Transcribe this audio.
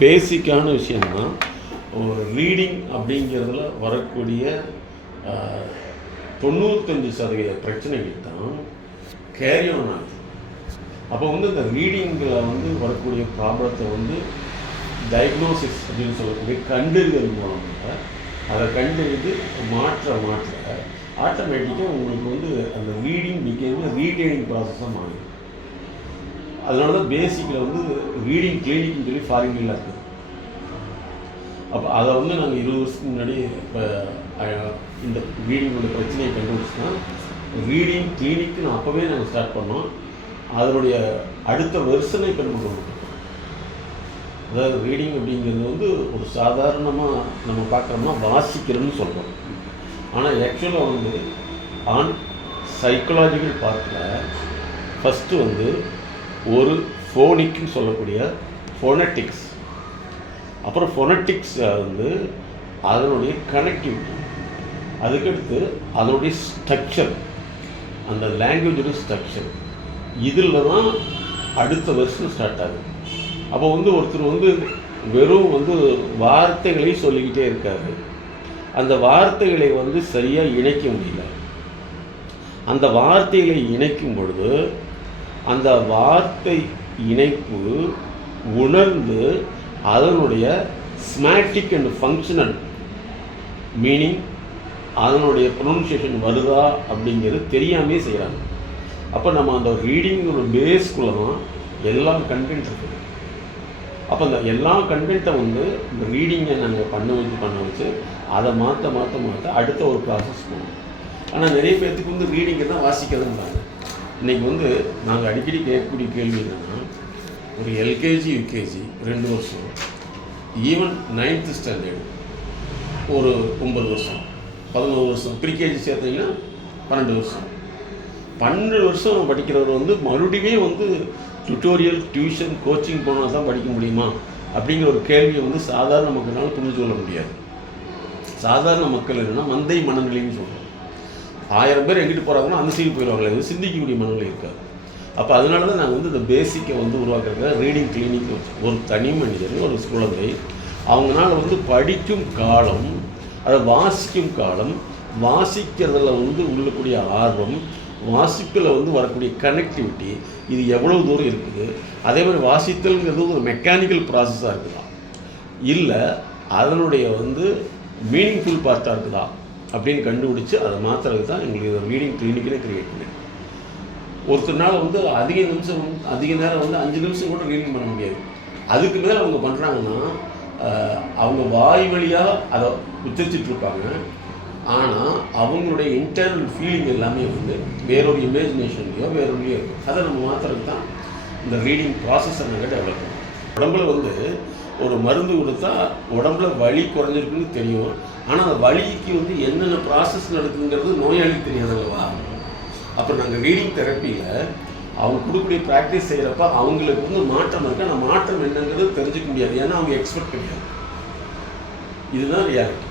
பேசிக்கான விஷயம்தான். ஒரு ரீடிங் அப்படிங்கிறதுல வரக்கூடிய 95% பிரச்சனைகள் தான் கேரி ஆன் ஆகுது. அப்போ இந்த ரீடிங்கில் வரக்கூடிய ப்ராப்ளத்தை டயக்னோசிஸ் அப்படின்னு சொல்லக்கூடிய கண்டறிதல் மூலமாக அதை கண்டறிந்து மாற்ற ஆட்டோமேட்டிக்காக உங்களுக்கு அந்த ரீடிங் ரீடைனிங் ப்ராசஸாக மாறும். அதனால தான் பேசிக்கில் ரீடிங் கிளினிக்னு சொல்லி ஃபாரின்லாம் இருக்குது. அப்போ அதை நாங்கள் 20 வருஷத்துக்கு முன்னாடி இப்போ இந்த ரீடிங்கோட பிரச்சனையை கண்டுபிடிச்சுன்னா ரீடிங் கிளினிக்னு அப்போவே நாங்கள் ஸ்டார்ட் பண்ணோம். அதனுடைய அடுத்த வருஷமே இப்போ நம்ம கொண்டு வந்துட்டோம். அதாவது ரீடிங் அப்படிங்கிறது ஒரு சாதாரணமாக நம்ம பார்க்குறோம்னா வாசிக்கிறோம்னு சொல்கிறோம். ஆனால் ஆக்சுவலாக ஆன் சைக்கலாஜிக்கல் பார்ட்டில் ஃபஸ்ட்டு ஒரு ஃபோனிக்னு சொல்லக்கூடிய ஃபோனட்டிக்ஸ், அப்புறம் ஃபோனட்டிக்ஸ் அதனுடைய கனெக்டிவிட்டி, அதுக்கடுத்து அதனுடைய ஸ்ட்ரக்சர், அந்த லாங்குவேஜோட ஸ்ட்ரக்சர், இதில் தான் அடுத்த வருஷம் ஸ்டார்ட் ஆகுது. அப்போ ஒருத்தர் வெறும் வார்த்தைகளை சொல்லிக்கிட்டே இருக்காரு. அந்த வார்த்தைகளை சரியாக இணைக்க முடியல. அந்த வார்த்தைகளை இணைக்கும் பொழுது அந்த வார்த்தை இணைப்பு உணர்ந்து அதனுடைய ஸ்மேட்டிக் அண்ட் ஃபங்க்ஷனல் மீனிங், அதனுடைய ப்ரொனன்சியேஷன் வருதா அப்படிங்கிறது தெரியாமே செய்கிறாங்க. அப்போ நம்ம அந்த ரீடிங்கோட பேஸ்குள்ளே தான் எல்லா கண்டென்ட் இருக்குது. அப்போ அந்த எல்லா கண்டென்ட்டை இந்த ரீடிங்கை நாங்கள் பண்ண வச்சு அதை மாற்ற அடுத்த ஒரு ப்ராசஸ் போகணும். ஆனால் நிறைய பேர்த்துக்கு ரீடிங்கை தான் வாசிக்கிறதுன்றாங்க. இன்றைக்கி நாங்கள் அடிக்கடி கேட்கக்கூடிய கேள்வி என்னென்னா, ஒரு எல்கேஜி யூகேஜி 2 வருஷம், ஈவன் 9th ஸ்டாண்டர்டு ஒரு 9 வருஷம், 11 வருஷம், ப்ரீகேஜி சேர்த்தீங்கன்னா 12 வருஷம், 12 வருஷம் படிக்கிறவர் மறுபடியும் டுட்டோரியல், டியூஷன், கோச்சிங் போனால் தான் படிக்க முடியுமா அப்படிங்கிற ஒரு கேள்வியை சாதாரண மக்களால் புரிஞ்சு கொள்ள முடியாது. சாதாரண மக்கள் என்னென்னா மந்தை மனநிலைன்னு சொல்கிறோம். 1000 பேர் எங்கிட்டு போகிறாங்கன்னா அந்த சீடு போயிடுவாங்களே, சிந்திக்கக்கூடிய மனநிலை இருக்காது. அப்போ அதனால தான் நாங்கள் இந்த பேசிக்கை உருவாக்குறதுக்காக ரீடிங் கிளினிக் வச்சு ஒரு தனி மனிதர், ஒரு குழந்தை, அவங்களால படிக்கும் காலம், அதை வாசிக்கும் காலம், வாசிக்கிறதுல உள்ளக்கூடிய ஆர்வம், வாசிப்பில் வரக்கூடிய கனெக்டிவிட்டி, இது எவ்வளோ தூரம் இருக்குது. அதே மாதிரி வாசித்தல்ங்கிறது ஒரு மெக்கானிக்கல் ப்ராசஸாக இருக்குதா, இல்லை அதனுடைய மீனிங்ஃபுல் பார்ட்டாக இருக்குதா அப்படின்னு கண்டுபிடிச்சி அதை மாற்றுறது தான் எங்களுக்கு ரீடிங் கிளினிக்கே க்ரியேட் பண்ணி. ஒருத்தர்னால அதிக நேரம் 5 நிமிஷம் கூட ரீடிங் பண்ண முடியாது. அதுக்கு மேலே அவங்க பண்ணுறாங்கன்னா அவங்க வாய் வழியாக அதை உச்சரிச்சிட்ருப்பாங்க. ஆனால் அவங்களுடைய இன்டர்னல் ஃபீலிங் எல்லாமே வேறொரு இமேஜினேஷன்லையோ வேறொருலையோ இருக்கும். அதை நம்ம மாற்றுறது தான் இந்த ரீடிங் ப்ராசஸை நாங்கள் டெவலப் பண்ணுவோம். உடம்புல ஒரு மருந்து கொடுத்தா உடம்புல வலி குறைஞ்சிருக்குன்னு தெரியும். ஆனால் அந்த வலிக்கு என்னென்ன ப்ராசஸ் நடக்குங்கிறது நோயாளிக்கு தெரியாதல்லவா. அப்புறம் நாங்கள் ரீடிங் தெரப்பியில் அவங்க கொடுக்கக்கூடிய ப்ராக்டிஸ் செய்கிறப்ப அவங்களுக்கு மாற்றம் இருக்குது. அந்த மாற்றம் என்னங்கிறது தெரிஞ்சுக்க முடியாது. ஏன்னா அவங்க எக்ஸ்பெக்ட் கிடையாது. இதுதான் ரியாலிட்டி.